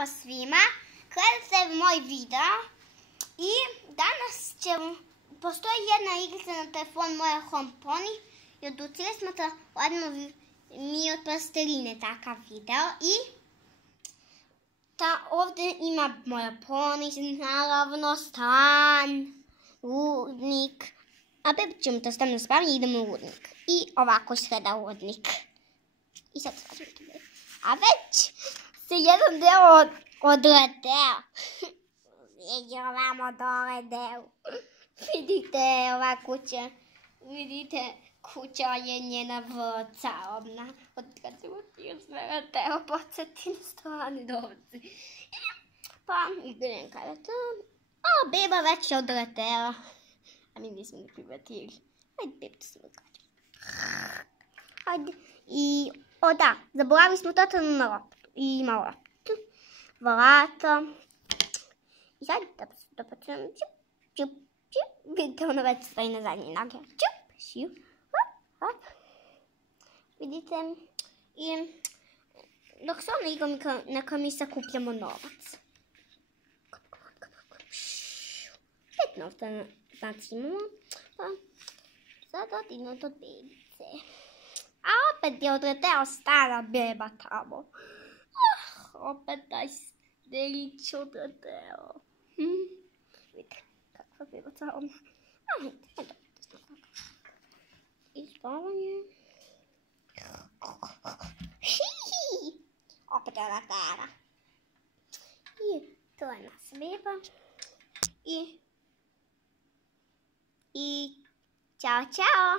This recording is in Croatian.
Zdravo svima, gledajte moj video i danas postoji jedna igrica na telefon moja Home Pony i odlučili smo da odmah mi od plasteline takav video i ovdje ima moja pony, naravno stan, rudnik, a bebit ćemo to stavno spaviti i idemo u rudnik i ovako sreda rudnik i sad skažemo to. A već se jedan deo odleteo. Vidite ovamo dole deo. Vidite ova kuća. Vidite kuća je njena vrlo čarobna. Od kad se leteo podsjeti na strani dovci. Pa idem kada to. A beba već je odletela. A mi nismo ne privatili. Ajde bebicu se odgađamo. Ajde. I, o da, zaboravili smo totalno na loptu. I ima loptu. Valato. I sad da počnemo. Čup. Vidite, ono već stoji na zadnje noge. Čup. Hop. Vidite. I dok se ono igra, neka mi sakupljamo novac. 5 novca znači imamo. Pa sad odimo do bebice. A opet je odleteo stara beba tamo. Opet taj delić odleteo. Vidite, kakva beba tamo. I spavanje. Opet je odletela. I to je naša beba. I čao.